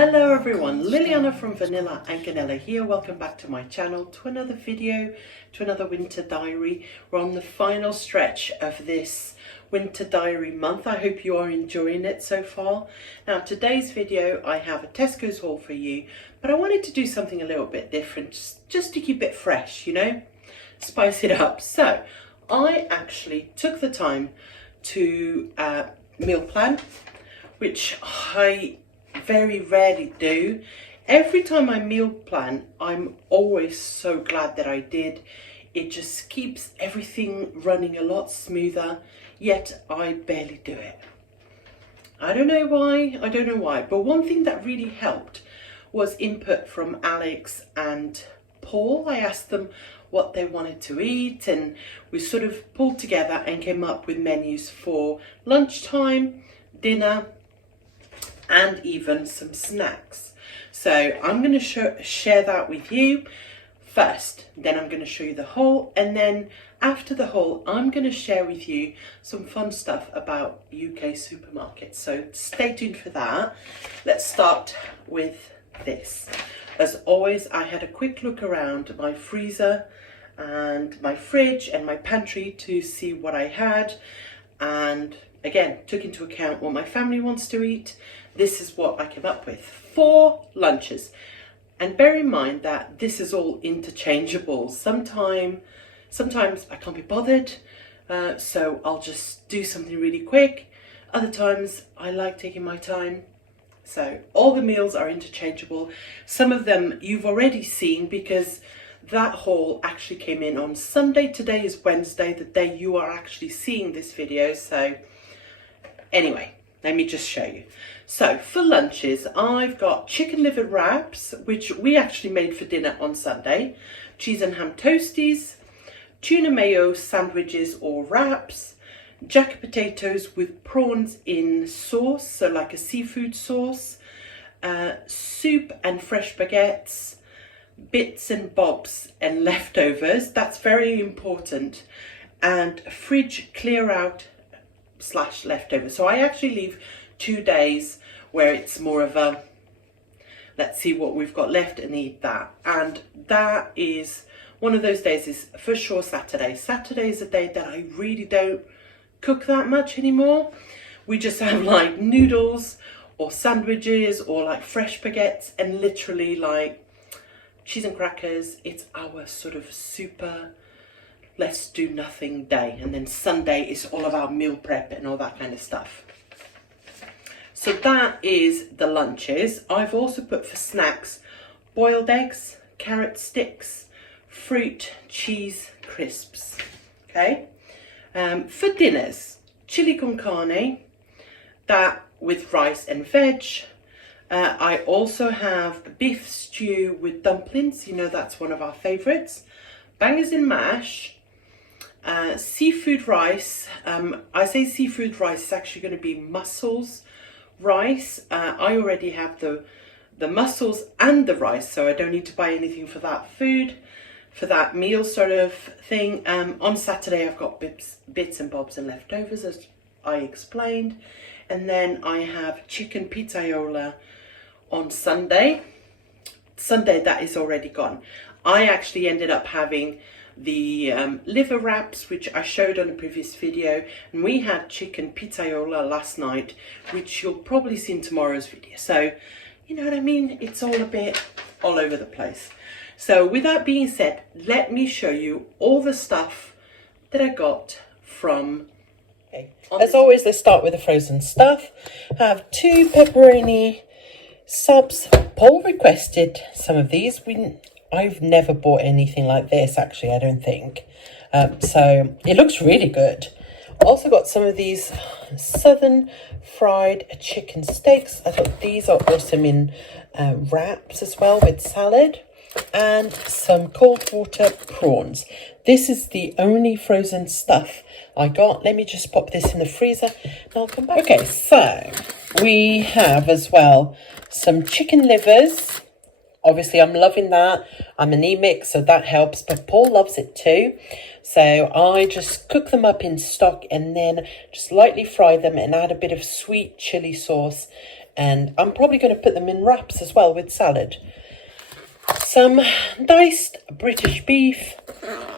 Hello everyone, Liliana from Vanillandcanela here. Welcome back to my channel, to another video, to another winter diary. We're on the final stretch of this winter diary month. I hope you are enjoying it so far. Now today's video I have a Tesco's haul for you, but I wanted to do something a little bit different just to keep it fresh, you know, spice it up. So I actually took the time to meal plan, which I very rarely do. Every time I meal plan, I'm always so glad that I did. It just keeps everything running a lot smoother, yet I barely do it. I don't know why, but one thing that really helped was input from Alex and Paul. I asked them what they wanted to eat, and we sort of pulled together and came up with menus for lunchtime, dinner, and even some snacks. So I'm going to share that with you first, then I'm going to show you the haul, and then after the haul I'm going to share with you some fun stuff about UK supermarkets. So stay tuned for that. Let's start with this. As always, I had a quick look around my freezer and my fridge and my pantry to see what I had, and again took into account what my family wants to eat. This is what I came up with: 4 lunches. And bear in mind that this is all interchangeable. Sometimes I can't be bothered, so I'll just do something really quick. Other times I like taking my time. So all the meals are interchangeable. Some of them you've already seen because that haul actually came in on Sunday. Today is Wednesday, the day you are actually seeing this video. So anyway, let me just show you. So for lunches, I've got chicken liver wraps, which we actually made for dinner on Sunday, cheese and ham toasties, tuna mayo sandwiches or wraps, jacket potatoes with prawns in sauce, so like a seafood sauce, soup and fresh baguettes, bits and bobs and leftovers, that's very important, and fridge clear out / leftovers. So I actually leave 2 days where it's more of a let's see what we've got left and eat that, and that is one of those days is for sure Saturday. Saturday is a day that I really don't cook that much anymore. We just have like noodles or sandwiches or like fresh baguettes and literally like cheese and crackers. It's our sort of super let's do nothing day, and then Sunday is all about meal prep and all that kind of stuff. So that is the lunches. I've also put for snacks boiled eggs, carrot sticks, fruit, cheese, crisps. Okay. For dinners, chili con carne, that with rice and veg. I also have beef stew with dumplings. You know, that's one of our favorites. Bangers and mash. Seafood rice. I say seafood rice, it's actually going to be mussels rice. I already have the mussels and the rice, so I don't need to buy anything for that food, for that meal sort of thing. On Saturday I've got bits and bobs and leftovers, as I explained, and then I have chicken pizzaiolo on Sunday. That is already gone. I actually ended up having the liver wraps, which I showed on a previous video, and we had chicken pizzaiolo last night, which you'll probably see in tomorrow's video. So you know what I mean, it's all a bit all over the place. So with that being said, let me show you all the stuff that I got from As always, let's start with the frozen stuff. I have 2 pepperoni subs. Paul requested some of these. I've never bought anything like this, actually, I don't think. So it looks really good. Also got some of these southern fried chicken steaks. I thought these are awesome in wraps as well with salad. And some cold water prawns. This is the only frozen stuff I got. Let me just pop this in the freezer and I'll come back. Okay, so we have as well some chicken livers. Obviously, I'm loving that. I'm anemic, so that helps, but Paul loves it too. So I just cook them up in stock and then just lightly fry them and add a bit of sweet chili sauce And I'm probably going to put them in wraps as well with salad. Some diced British beef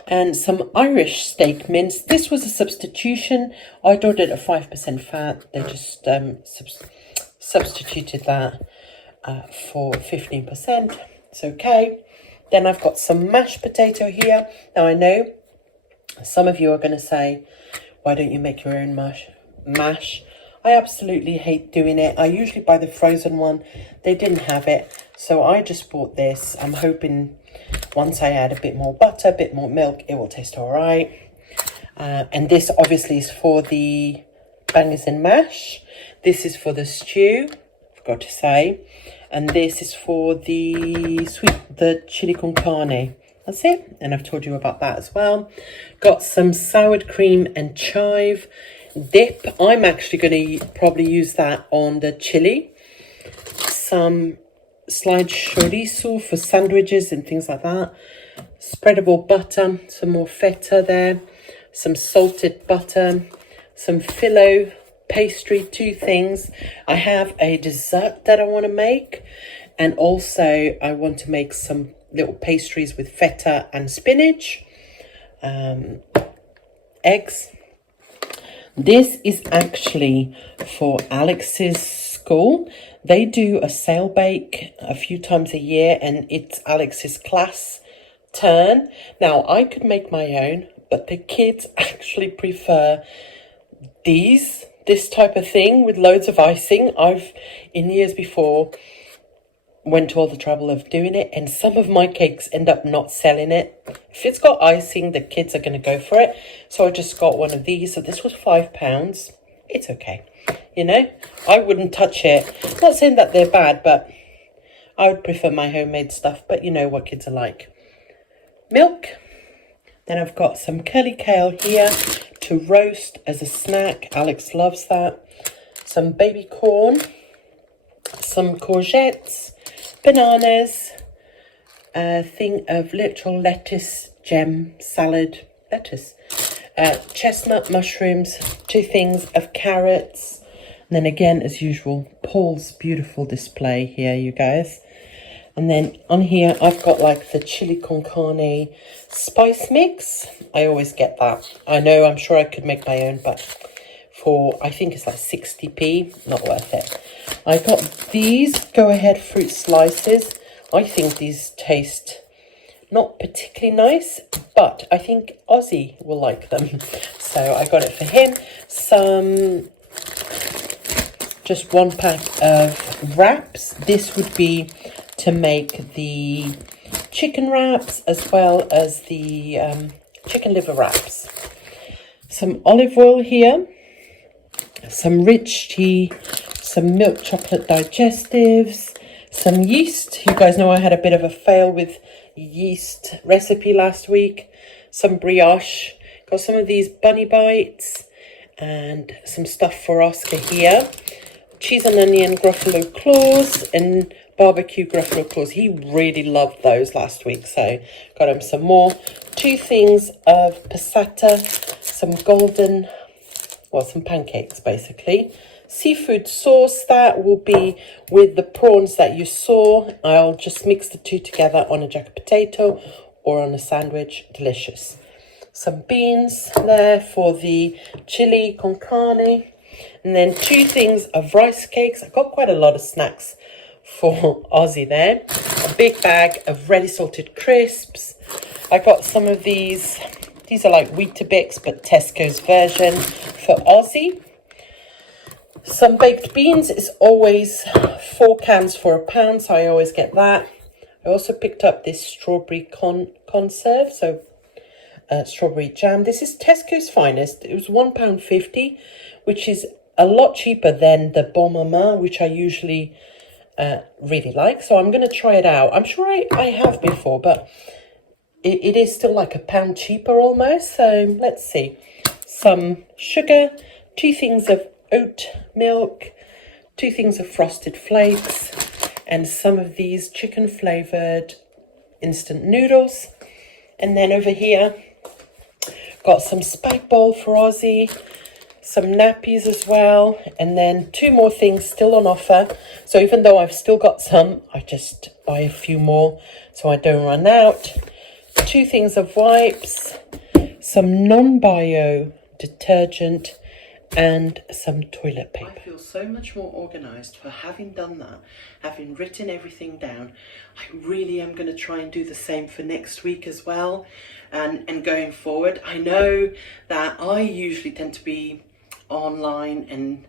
and some Irish steak mince. This was a substitution. I'd ordered a 5% fat. They just substituted that for 15%. It's okay. Then I've got some mashed potato here. Now I know some of you are going to say, why don't you make your own mash? I absolutely hate doing it. I usually buy the frozen one. They didn't have it, so I just bought this. I'm hoping once I add a bit more butter, a bit more milk, it will taste all right. And this obviously is for the bangers and mash. This is for the stew, forgot to say. And this is for the chili con carne. That's it. And I've told you about that as well. Got some sour cream and chive dip. I'm actually going to probably use that on the chili. Some sliced chorizo for sandwiches and things like that. Spreadable butter. Some more feta there. Some salted butter. Some phyllo pastry, 2 things. I have a dessert that I want to make, and also I want to make some little pastries with feta and spinach. Eggs. This is actually for Alex's school. They do a sale bake a few times a year, and it's Alex's class turn. Now I could make my own, but the kids actually prefer this type of thing with loads of icing. I've, in years before, went to all the trouble of doing it, and some of my cakes end up not selling it. If it's got icing, the kids are going to go for it. So I just got one of these. So this was £5. It's okay. You know, I wouldn't touch it. Not saying that they're bad, but I would prefer my homemade stuff. But you know what kids are like. Milk. Then I've got some curly kale here to roast as a snack. Alex loves that. Some baby corn, some courgettes, bananas, a thing of little lettuce, gem, salad, lettuce, chestnut mushrooms, 2 things of carrots. And then again, as usual, Paul's beautiful display here, you guys. And then on here, I've got like the chili con carne spice mix. I always get that. I know, I'm sure I could make my own, but for, I think it's like 60p, not worth it. I got these Go Ahead fruit slices. I think these taste not particularly nice, but I think Ozzy will like them. So I got it for him. Just 1 pack of wraps. This would be to make the chicken wraps as well as the chicken liver wraps. Some olive oil here, some rich tea, some milk chocolate digestives, some yeast. You guys know I had a bit of a fail with yeast recipe last week. Some brioche. Got some of these bunny bites and some stuff for Oscar here. Cheese and onion gruffalo claws and barbecue gruffalo claws. He really loved those last week, so got him some more. 2 things of passata, some some pancakes basically. Seafood sauce, that will be with the prawns that you saw. I'll just mix the 2 together on a jacket potato or on a sandwich. Delicious. Some beans there for the chili con carne. And then 2 things of rice cakes. I got quite a lot of snacks for Ozzy there. A big bag of ready salted crisps. I got some of these. These are like Weetabix, but Tesco's version for Ozzy. Some baked beans is always 4 cans for £1, so I always get that. I also picked up this strawberry conserve, so strawberry jam. This is Tesco's finest. It was £1.50, which is a lot cheaper than the Bon Maman, which I usually really like. So I'm going to try it out. I'm sure I have before, but it is still like £1 cheaper almost. So let's see. Some sugar, 2 things of oat milk, 2 things of frosted flakes, and some of these chicken flavored instant noodles. And then over here, got some spike bowl for Ozzy, some nappies as well, and then 2 more things still on offer. So even though I've still got some, I just buy a few more so I don't run out. 2 things of wipes, some non-bio detergent, and some toilet paper. I feel so much more organised for having done that, having written everything down. I really am going to try and do the same for next week as well, and going forward. I know that I usually tend to be online and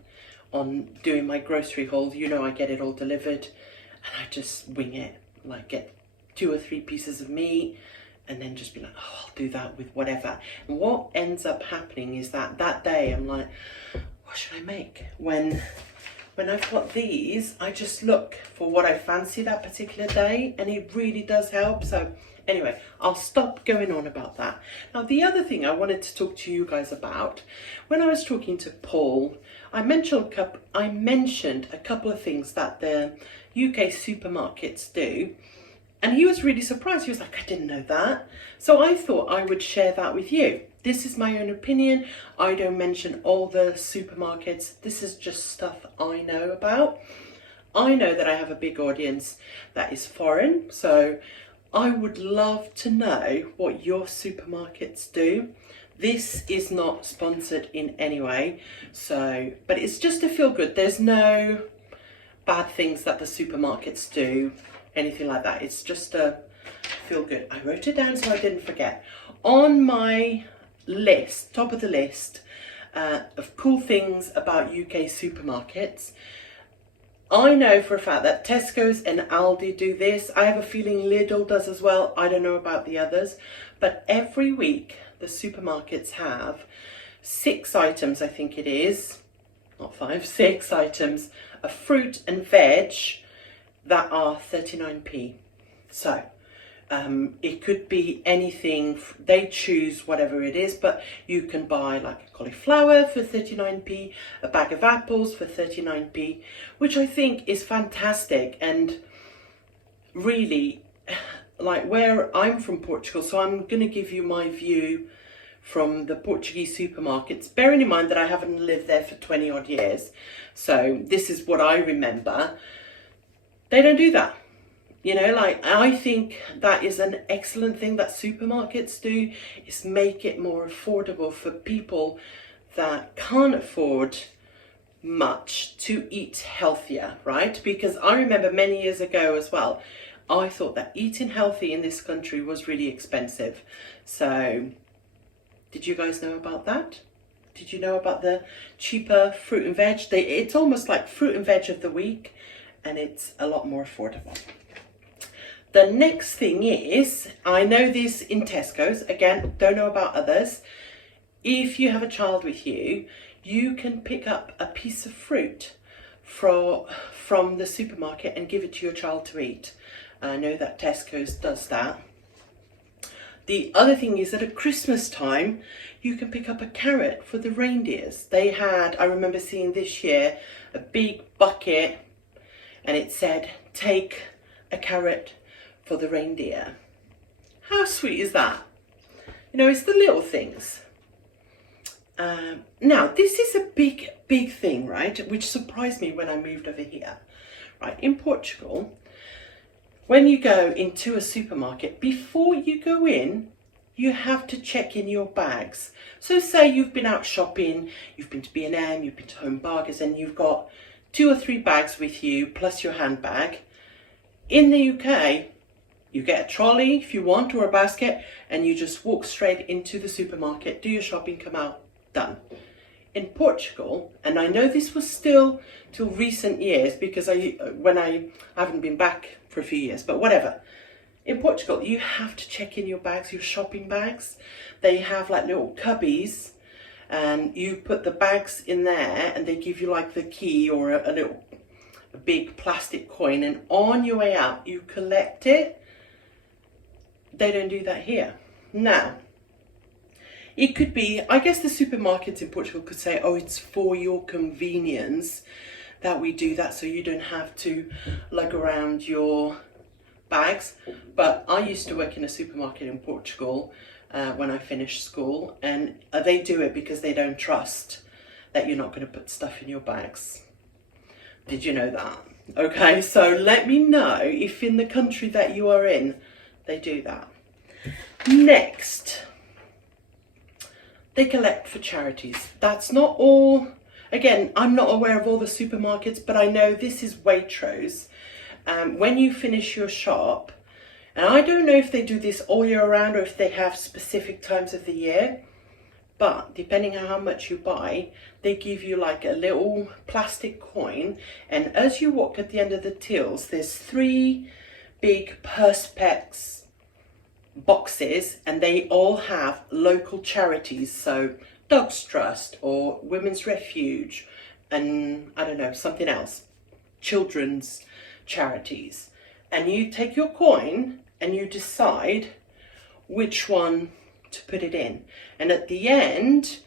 on doing my grocery haul. You know, I get it all delivered and I just wing it, like get 2 or 3 pieces of meat and then just be like, oh, I'll do that with whatever. And what ends up happening is that that day I'm like, what should I make? When I've got these, I just look for what I fancy that particular day, and it really does help. So anyway, I'll stop going on about that. Now, the other thing I wanted to talk to you guys about, when I was talking to Paul, I mentioned a couple of things that the UK supermarkets do. And he was really surprised. He was like, I didn't know that. So I thought I would share that with you. This is my own opinion. I don't mention all the supermarkets. This is just stuff I know about. I know that I have a big audience that is foreign. So I would love to know what your supermarkets do. This is not sponsored in any way. So, but it's just to feel good. There's no bad things that the supermarkets do, anything like that. It's just a feel good. I wrote it down so I didn't forget. On my list, top of the list of cool things about UK supermarkets, I know for a fact that Tesco's and Aldi do this. I have a feeling Lidl does as well. I don't know about the others, but every week the supermarkets have 6 items, I think it is, not 5, 6 items of fruit and veg that are 39p. So it could be anything. They choose whatever it is, but you can buy like a cauliflower for 39p, a bag of apples for 39p, which I think is fantastic. And really, like where I'm from, Portugal, so I'm going to give you my view from the Portuguese supermarkets, bearing in mind that I haven't lived there for 20 odd years. So this is what I remember. They don't do that. You know, like, I think that is an excellent thing that supermarkets do, is make it more affordable for people that can't afford much to eat healthier, right? Because I remember many years ago as well, I thought that eating healthy in this country was really expensive. So, did you guys know about that? Did you know about the cheaper fruit and veg? It's almost like fruit and veg of the week, and it's a lot more affordable. The next thing is, I know this in Tesco's, again, don't know about others. If you have a child with you, you can pick up a piece of fruit from the supermarket and give it to your child to eat. I know that Tesco's does that. The other thing is that at Christmas time, you can pick up a carrot for the reindeers. They had, I remember seeing this year, a big bucket, and it said, take a carrot for the reindeer. How sweet is that? You know, it's the little things. Now, this is a big thing, right? Which surprised me when I moved over here. Right, in Portugal, when you go into a supermarket, before you go in, you have to check in your bags. So say you've been out shopping, you've been to B&M, you've been to Home Bargains, and you've got 2 or 3 bags with you, plus your handbag. In the UK, you get a trolley if you want, or a basket, and you just walk straight into the supermarket, do your shopping, come out, done. In Portugal, and I know this was still till recent years, because I haven't been back for a few years, but whatever. In Portugal, you have to check in your bags, your shopping bags. They have like little cubbies, and you put the bags in there, and they give you like the key or a big plastic coin, and on your way out, you collect it. They don't do that here. Now, it could be, I guess the supermarkets in Portugal could say, oh, it's for your convenience that we do that, so you don't have to lug around your bags. But I used to work in a supermarket in Portugal when I finished school, and they do it because they don't trust that you're not going to put stuff in your bags. Did you know that? Okay, so let me know if in the country that you are in, they do that. Next, they collect for charities. That's not all. Again, I'm not aware of all the supermarkets, but I know this is Waitrose. When you finish your shop, and I don't know if they do this all year round or if they have specific times of the year, but depending on how much you buy, they give you like a little plastic coin, and as you walk at the end of the tills, there's 3 big Perspex boxes, and they all have local charities, so Dogs Trust or Women's Refuge, and I don't know, something else, children's charities. And you take your coin and you decide which one to put it in, and at the end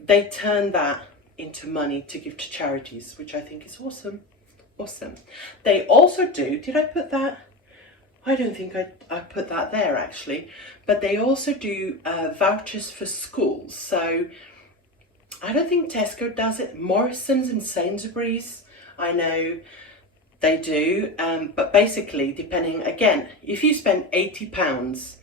they turn that into money to give to charities, which I think is awesome. They also do, did I put that? I don't think I put that there actually, but they also do vouchers for schools. So I don't think Tesco does it. Morrison's and Sainsbury's, I know they do, but basically, depending, again, if you spend £80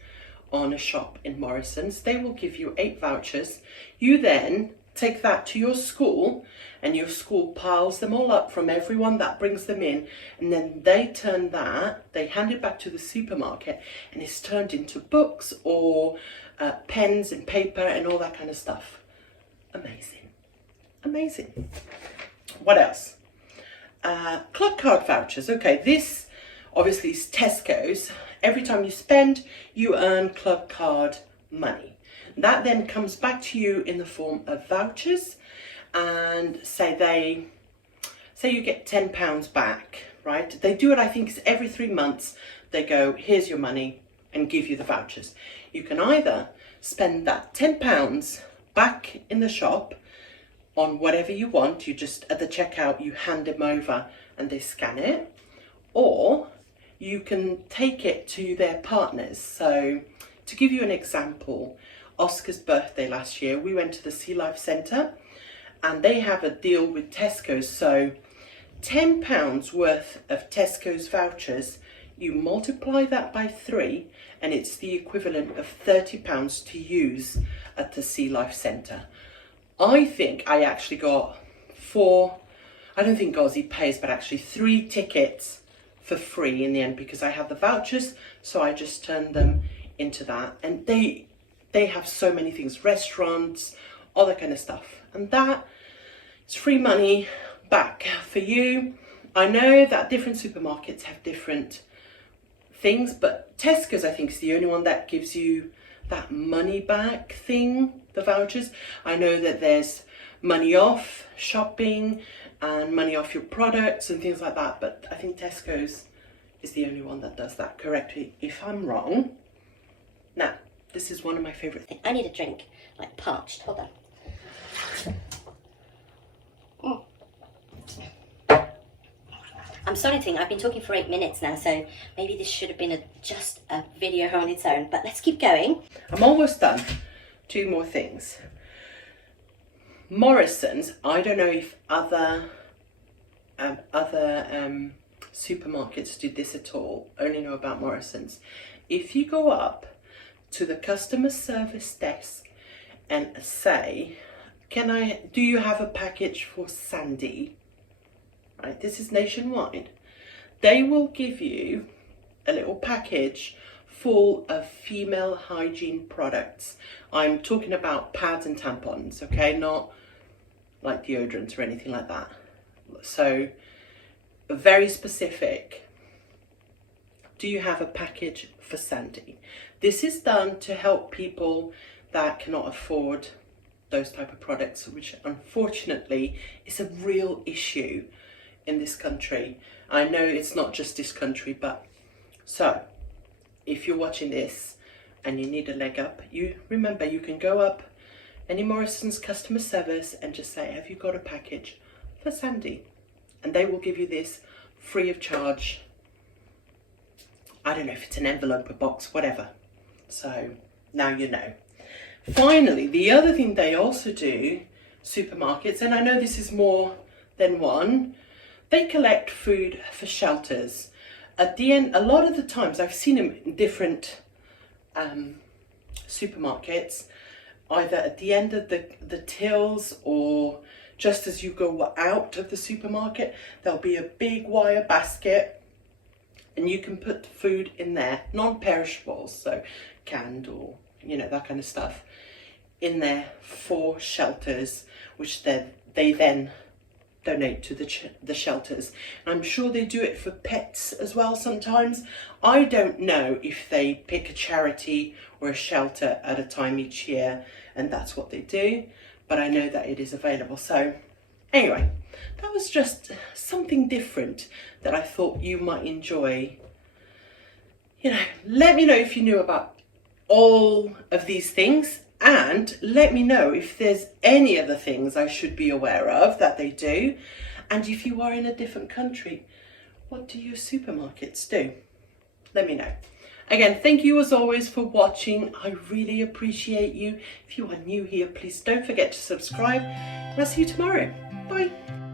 on a shop in Morrison's, they will give you 8 vouchers. You then take that to your school, and your school piles them all up from everyone that brings them in, and then they turn that, they hand it back to the supermarket, and it's turned into books or pens and paper and all that kind of stuff. Amazing. What else? Club card vouchers. Okay, this obviously is Tesco's. Every time you spend, you earn club card money. That then comes back to you in the form of vouchers, and say you get £10 back, right? They do it, I think, every 3 months. They go, here's your money, and give you the vouchers. You can either spend that £10 back in the shop on whatever you want. You just, at the checkout, you hand them over and they scan it, or you can take it to their partners. So to give you an example, Oscar's birthday last year, we went to the Sea Life Centre, and they have a deal with Tesco's. So £10 worth of Tesco's vouchers, you multiply that by 3, and it's the equivalent of £30 to use at the Sea Life Centre. I think I actually got 4, I don't think Gauzy pays, but actually 3 tickets for free in the end, because I had the vouchers, so I just turned them into that. And they have so many things, restaurants, all that kind of stuff, and that is free money back for you. I know that different supermarkets have different things, but Tesco's, I think, is the only one that gives you that money back thing, the vouchers. I know that there's money off shopping and money off your products and things like that, but I think Tesco's is the only one that does that. Correct me if I'm wrong. Now, this is one of my favourite things. I need a drink, like parched. Hold on. I'm starting to think I've been talking for 8 minutes now, so maybe this should have been just a video on its own, but let's keep going. I'm almost done. 2 more things. Morrison's, I don't know if other supermarkets do this at all. Only know about Morrison's. If you go up to the customer service desk and say, do you have a package for Sandy? Right, this is nationwide. They will give you a little package full of female hygiene products. I'm talking about pads and tampons, okay? Not like deodorants or anything like that. So, very specific. Do you have a package for Sandy? This is done to help people that cannot afford those type of products, which unfortunately is a real issue in this country. I know it's not just this country, but so if you're watching this and you need a leg up, you remember you can go up any Morrison's customer service and just say, have you got a package for Sandy? And they will give you this free of charge. I don't know if it's an envelope, a box, whatever. So now you know. Finally, the other thing they also do, supermarkets, and I know this is more than one, they collect food for shelters. At the end, a lot of the times I've seen them in different supermarkets, either at the end of the tills or just as you go out of the supermarket, there'll be a big wire basket and you can put food in there, non-perishables, so canned or, you know, that kind of stuff, in there for shelters, which they then donate to the shelters. And I'm sure they do it for pets as well sometimes. I don't know if they pick a charity or a shelter at a time each year and that's what they do, but I know that it is available. So anyway, that was just something different that I thought you might enjoy. You know, let me know if you knew about all of these things, and let me know if there's any other things I should be aware of that they do. And if you are in a different country, what do your supermarkets do? Let me know. Again, thank you as always for watching. I really appreciate you. If you are new here, please don't forget to subscribe. And I'll see you tomorrow. Bye.